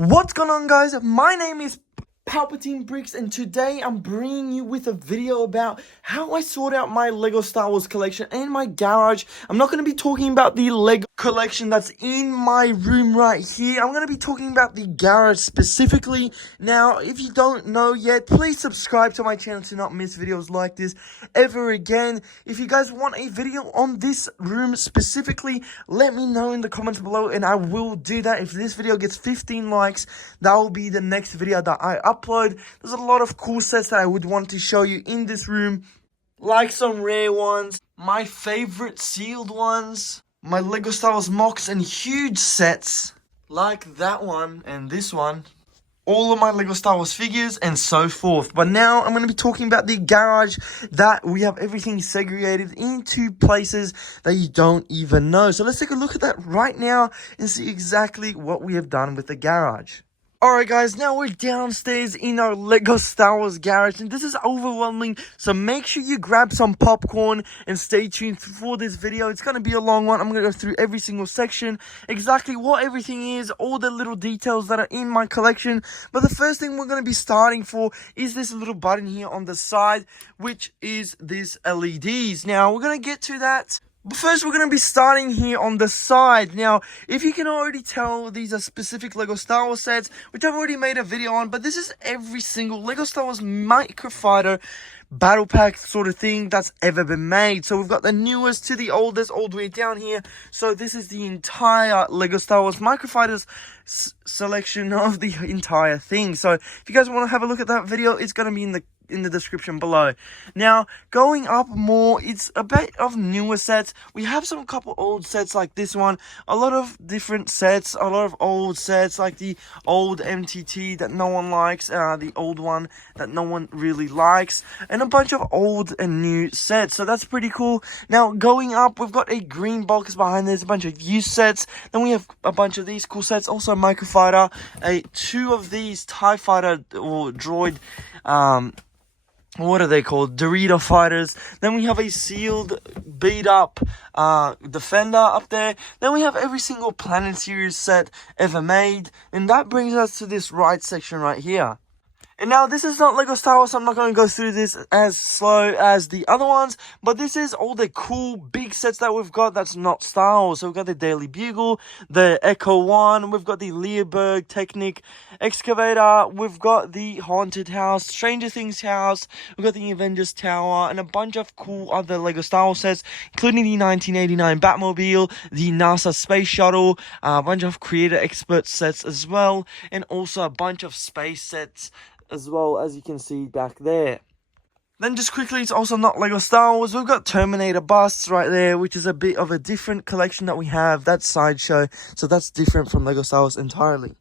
What's going on, guys? My name is Palpatine Bricks, and today I'm bringing you with a video about how I sort out my Lego Star Wars collection in my garage. I'm not going to be talking about the Lego collection that's in my room right here. I'm going to be talking about the garage specifically. Now, if you don't know yet, please subscribe to my channel to not miss videos like this ever again. If you guys want a video on this room specifically, let me know in the comments below and I will do that. If this video gets 15 likes, that will be the next video that I upload. There's a lot of cool sets that I would want to show you in this room, like some rare ones, my favorite sealed ones, my Lego Star Wars mocks and huge sets like that one and this one, all of my Lego Star Wars figures and so forth. But now I'm going to be talking about the garage, that we have everything segregated into places that you don't even know. So let's take a look at that right now and see exactly what we have done with the garage. Alright guys, now we're downstairs in our Lego Star Wars garage, and this is overwhelming, so make sure you grab some popcorn and stay tuned for this video. It's going to be a long one. I'm going to go through every single section, exactly what everything is, all the little details that are in my collection. But the first thing we're going to be starting for is this little button here on the side, which is this LEDs. Now, we're going to get to that. But first, we're going to be starting here on the side. Now, if you can already tell, these are specific Lego Star Wars sets, which I've already made a video on, but this is every single Lego Star Wars Microfighter battle pack sort of thing that's ever been made. So we've got the newest to the oldest all the way down here. So this is the entire Lego Star Wars Microfighters selection of the entire thing. So if you guys want to have a look at that video, it's going to be in the description below. Now, going up more, it's a bit of newer sets. We have some couple old sets like this one, a lot of different sets, a lot of old sets like the old MTT that no one likes, the old one that no one really likes, and a bunch of old and new sets. So that's pretty cool. Now, going up, we've got a green box behind. There's a bunch of used sets. Then we have a bunch of these cool sets, also Microfighter, two of these TIE Fighter or droid, what are they called? Dorito fighters. Then we have a sealed, beat up Defender up there. Then we have every single Planet Series set ever made. And that brings us to this right section right here. And now, this is not Lego Star Wars, so I'm not going to go through this as slow as the other ones. But this is all the cool, big sets that we've got that's not Star Wars. So we've got the Daily Bugle, the Echo 1, we've got the Learberg Technic Excavator, we've got the Haunted House, Stranger Things House, we've got the Avengers Tower, and a bunch of cool other Lego Star Wars sets, including the 1989 Batmobile, the NASA Space Shuttle, a bunch of Creator Expert sets as well, and also a bunch of space sets as well, as you can see back there. Then just quickly, it's also not Lego Star Wars. We've got Terminator busts right there, which is a bit of a different collection that we have. That's Sideshow, so that's different from Lego Star Wars entirely.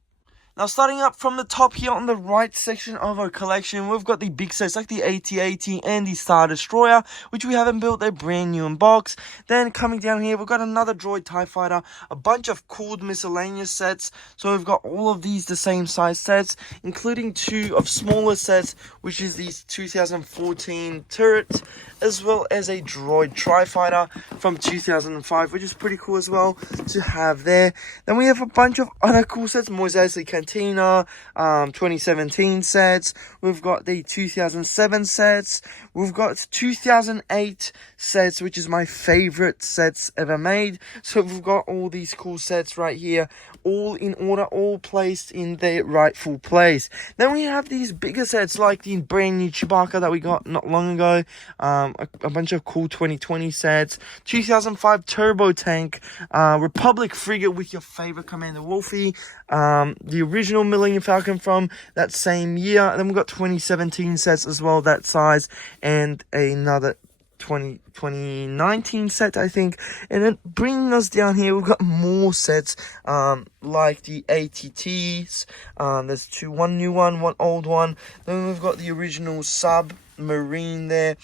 Now, starting up from the top here on the right section of our collection, we've got the big sets like the AT-AT and the Star Destroyer, which we haven't built. They're brand new in box. Then coming down here, we've got another droid TIE Fighter, a bunch of cool miscellaneous sets. So we've got all of these the same size sets, including two of smaller sets, which is these 2014 turret, as well as a droid Tri-Fighter from 2005, which is pretty cool as well to have there. Then we have a bunch of other cool sets, more exactly Cantina, 2017 sets. We've got the 2007 sets. We've got 2008 sets, which is my favorite sets ever made. So we've got all these cool sets right here, all in order, all placed in their rightful place. Then we have these bigger sets like the brand new Chewbacca that we got not long ago, a bunch of cool 2020 sets, 2005 Turbo Tank, Republic Frigate with your favorite Commander Wolfie, the original Millennium Falcon from that same year. And then we've got 2017 sets as well, that size, and another 2019 set, I think. And then bringing us down here, we've got more sets, like the ATTs. There's one new one, one old one. Then we've got the original submarine there.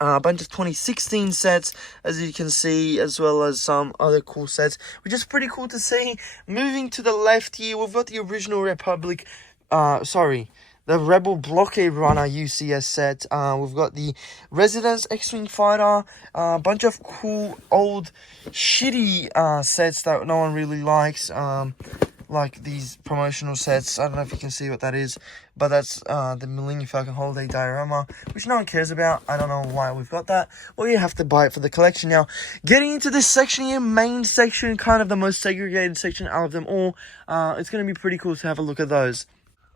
A bunch of 2016 sets, as you can see, as well as some other cool sets, which is pretty cool to see. Moving to the left here, we've got the original Republic, the Rebel Blockade Runner UCS set. We've got the Residence X-Wing Fighter, a bunch of cool old shitty sets that no one really likes. like these promotional sets. I don't know if you can see what that is, but that's the Millennium Falcon Holiday Diorama, which no one cares about. I don't know why we've got that. Well, you have to buy it for the collection. Now, getting into this section here, main section, kind of the most segregated section out of them all. It's going to be pretty cool to have a look at those.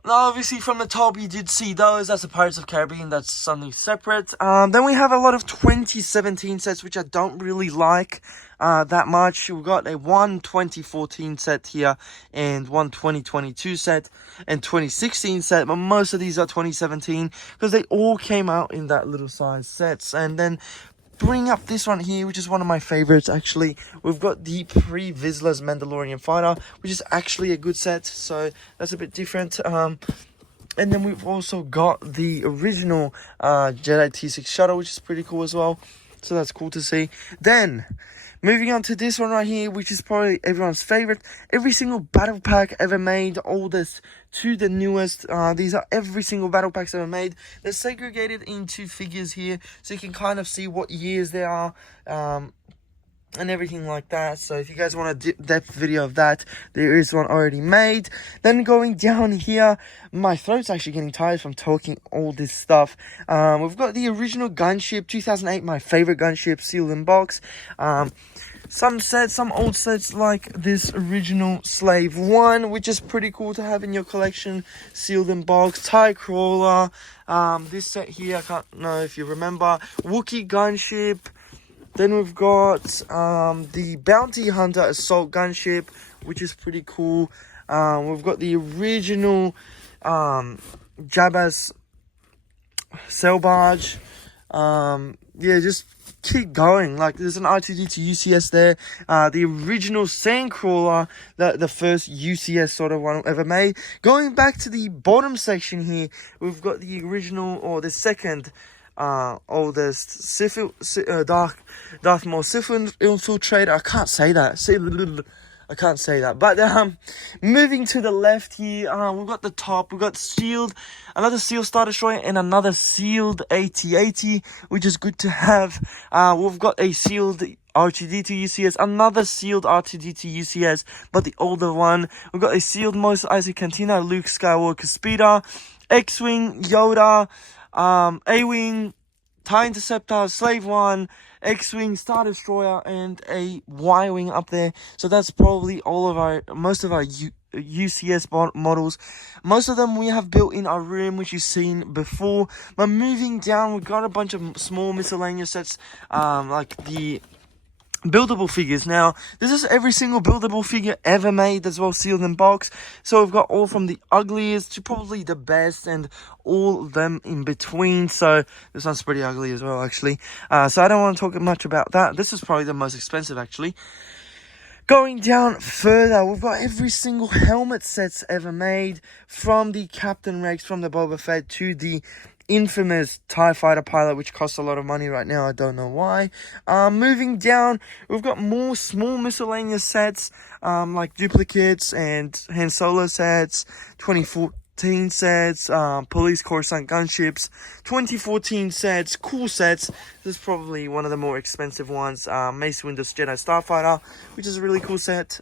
Now, obviously, from the top, you did see those. That's the Pirates of the Caribbean. That's something separate. Then we have a lot of 2017 sets, which I don't really like that much. We've got a 2014 set here, and 2022 set, and 2016 set. But most of these are 2017, because they all came out in that little size sets. And then bring up this one here, which is one of my favorites actually. We've got the Pre-Vizsla's Mandalorian Fighter, which is actually a good set, so that's a bit different. And then we've also got the original Jedi T6 Shuttle, which is pretty cool as well, so that's cool to see. Then moving on to this one right here, which is probably everyone's favorite. Every single battle pack ever made, oldest to the newest. These are every single battle packs ever made. They're segregated into figures here, so you can kind of see what years they are, and everything like that. So if you guys want a depth video of that, there is one already made. Then going down here, my throat's actually getting tired from talking all this stuff. We've got the original gunship 2008, my favorite gunship, sealed in box. Some sets, some old sets like this original Slave 1, which is pretty cool to have in your collection, sealed in box. TIE Crawler, this set here, I can't know if you remember, Wookiee gunship. Then we've got the Bounty Hunter Assault gunship, which is pretty cool. We've got the original Jabba's sail barge. Yeah, just keep going. Like, there's an R2D2 UCS there. The original Sandcrawler, the first UCS sort of one ever made. Going back to the bottom section here, we've got the original, or the second oldest Darth Maul Sith Infiltrator. I can't say that. I can't say that. But moving to the left here, we've got the top. We've got sealed, another sealed Star Destroyer, and another sealed AT-AT, which is good to have. We've got a sealed R2D2 UCS, another sealed R2D2 UCS, but the older one. We've got a sealed Mos Eisley Cantina, Luke Skywalker Speeder, X-Wing, Yoda, A-Wing, TIE Interceptor, Slave 1, X-Wing, Star Destroyer, and a Y-Wing up there. So that's probably most of our UCS models. Most of them we have built in our room, which you've seen before. But moving down, we've got a bunch of small miscellaneous sets, like the Buildable figures. Now, this is every single Buildable figure ever made, as well, sealed in box. So we've got all from the ugliest to probably the best, and all of them in between. So this one's pretty ugly as well, actually. So I don't want to talk much about that. This is probably the most expensive, actually. Going down further, we've got every single helmet sets ever made, from the Captain Rex, from the Boba Fett, to the infamous TIE Fighter pilot, which costs a lot of money right now. I don't know why. Moving down, we've got more small miscellaneous sets, like duplicates and Han Solo sets, 2014 sets, Police Coruscant gunships, 2014 sets, cool sets. This is probably one of the more expensive ones. Mace Windu's Jedi Starfighter, which is a really cool set.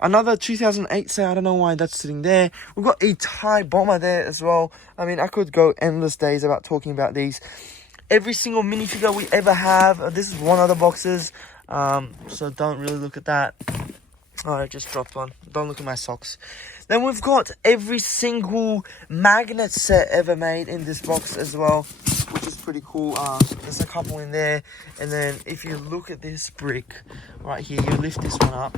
Another 2008 set, I don't know why that's sitting there. We've got a TIE Bomber there as well. I mean, I could go endless days about talking about these. Every single minifigure we ever have. This is one of the boxes, so don't really look at that. Oh, I just dropped one. Don't look at my socks. Then we've got every single magnet set ever made in this box as well, which is pretty cool. There's a couple in there. And then if you look at this brick right here, you lift this one up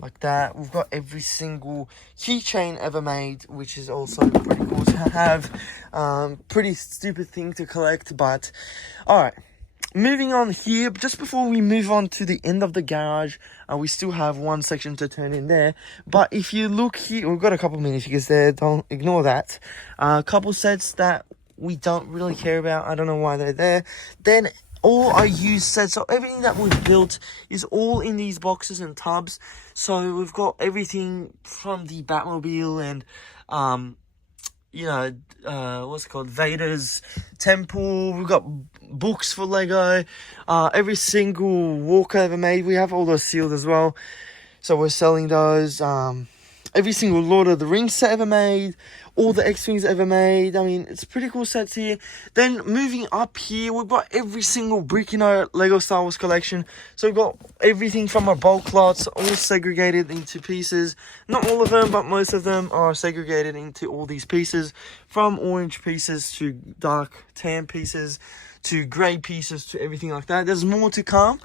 like that. We've got every single keychain ever made, which is also pretty cool to have. Pretty stupid thing to collect, but alright. Moving on here, just before we move on to the end of the garage, we still have one section to turn in there. But if you look here, we've got a couple minifigures there, don't ignore that. A couple sets that we don't really care about, I don't know why they're there. Then all our used sets, so everything that we've built is all in these boxes and tubs. So we've got everything from the Batmobile and what's it called, Vader's temple. We've got books for Lego, every single Walker ever made. We have all those sealed as well. So we're selling those. Every single Lord of the Rings set ever made, all the X-Wings ever made. I mean, it's pretty cool sets here. Then moving up here, we've got every single brick in our Lego Star Wars collection. So we've got everything from our bulk lots, all segregated into pieces. Not all of them, but most of them are segregated into all these pieces. From orange pieces to dark tan pieces to grey pieces to everything like that. There's more to come.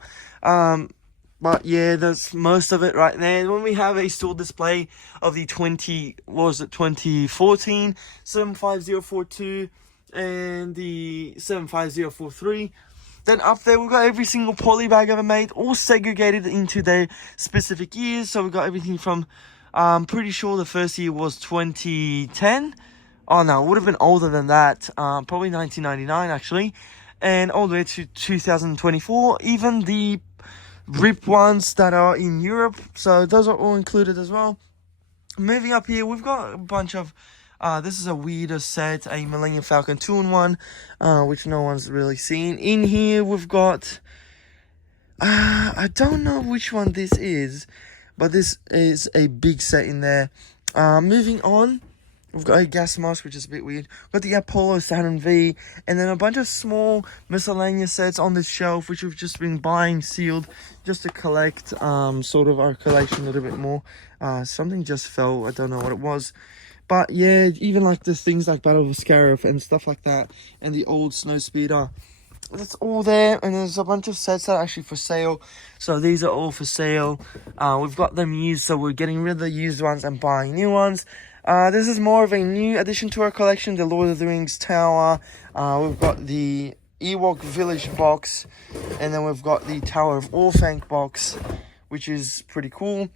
But yeah, that's most of it right there. When we have a store display of the 2014 75042 and the 75043, then up there we've got every single polybag ever made, all segregated into their specific years. So we've got everything from, I'm pretty sure the first year was 2010. Oh no, it would have been older than that. Probably 1999 actually, and all the way to 2024. Even the RIP ones that are in Europe, so those are all included as well. Moving up here, we've got a bunch of this is a weirder set, a Millennium Falcon 2-in-1, which no one's really seen. In here we've got I don't know which one this is, but this is a big set in there. Moving on, we've got a gas mask, which is a bit weird. We've got the Apollo Saturn V, and then a bunch of small miscellaneous sets on this shelf, which we've just been buying sealed, just to collect sort of our collection a little bit more. Something just fell, I don't know what it was. But yeah, even like there's things like Battle of Scarif and stuff like that, and the old Snowspeeder. That's all there, and there's a bunch of sets that are actually for sale. So these are all for sale. We've got them used, so we're getting rid of the used ones and buying new ones. This is more of a new addition to our collection, the Lord of the Rings Tower. We've got the Ewok Village box, and then we've got the Tower of Orthanc box, which is pretty cool.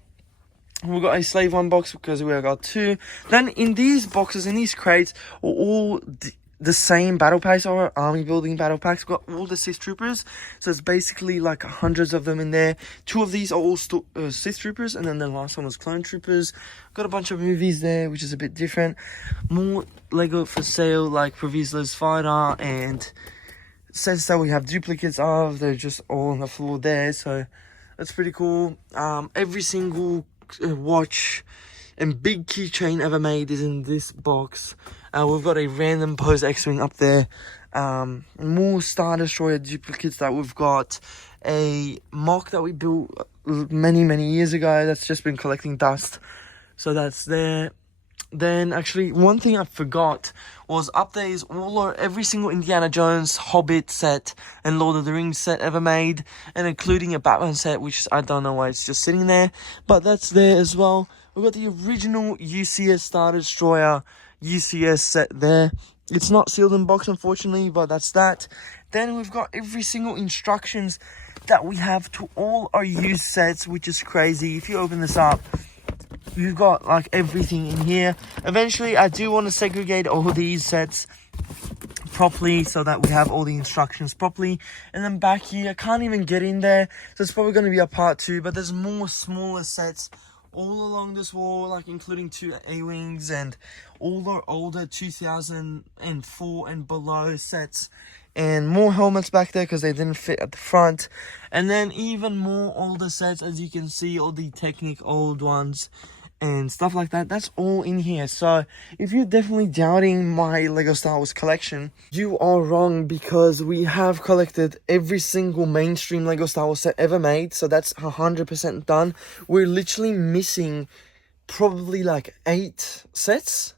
We've got a Slave One box because we got two. Then in these boxes, in these crates, are all the same battle packs, or army building battle packs. We've got all the Sith Troopers, so it's basically like hundreds of them in there. Two of these are all Sith Troopers, and then the last one was Clone Troopers. Got a bunch of movies there, which is a bit different. More Lego for sale, like Proviso's Fighter, and sets that we have duplicates of. They're just all on the floor there, so that's pretty cool. Every single watch and big keychain ever made is in this box. We've got a random pose X-Wing up there. More Star Destroyer duplicates that we've got. A mock that we built many years ago that's just been collecting dust. So that's there. Then actually one thing I forgot was up there is every single Indiana Jones, Hobbit set and Lord of the Rings set ever made, and including a Batman set, which I don't know why it's just sitting there, but that's there as well. We've got the original UCS Star Destroyer UCS set there. It's not sealed in box, unfortunately, but that's that. Then we've got every single instructions that we have to all our used sets, which is crazy. If you open this up, you've got like everything in here. Eventually, I do want to segregate all these sets properly so that we have all the instructions properly. And then back here, I can't even get in there, so it's probably going to be a part 2, but there's more smaller sets all along this wall, like including 2 A-Wings and all the older 2004 and below sets, and more helmets back there because they didn't fit at the front. And then even more older sets, as you can see, all the Technic old ones and stuff like that. That's all in here. So if you're definitely doubting my Lego Star Wars collection, you are wrong, because we have collected every single mainstream Lego Star Wars set ever made. So that's 100% done. We're literally missing probably like 8 sets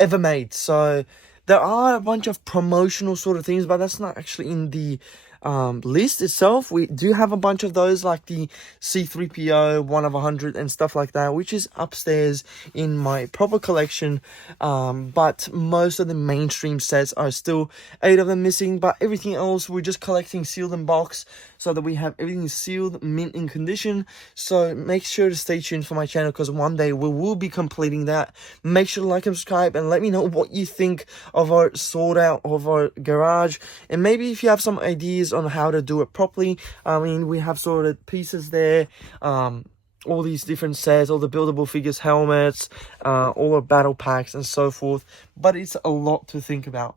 ever made. So there are a bunch of promotional sort of things, but that's not actually in the list itself. We do have a bunch of those, like the C-3PO 1 of 100 and stuff like that, which is upstairs in my proper collection. But most of the mainstream sets are still 8 of them missing, but everything else we're just collecting sealed in box, so that we have everything sealed, mint in condition. So make sure to stay tuned for my channel, because one day we will be completing that. Make sure to like and subscribe, and let me know what you think of our sort out of our garage, and maybe if you have some ideas on how to do it properly. I mean, we have sorted pieces there, all these different sets, all the buildable figures, helmets, all our battle packs and so forth, but it's a lot to think about.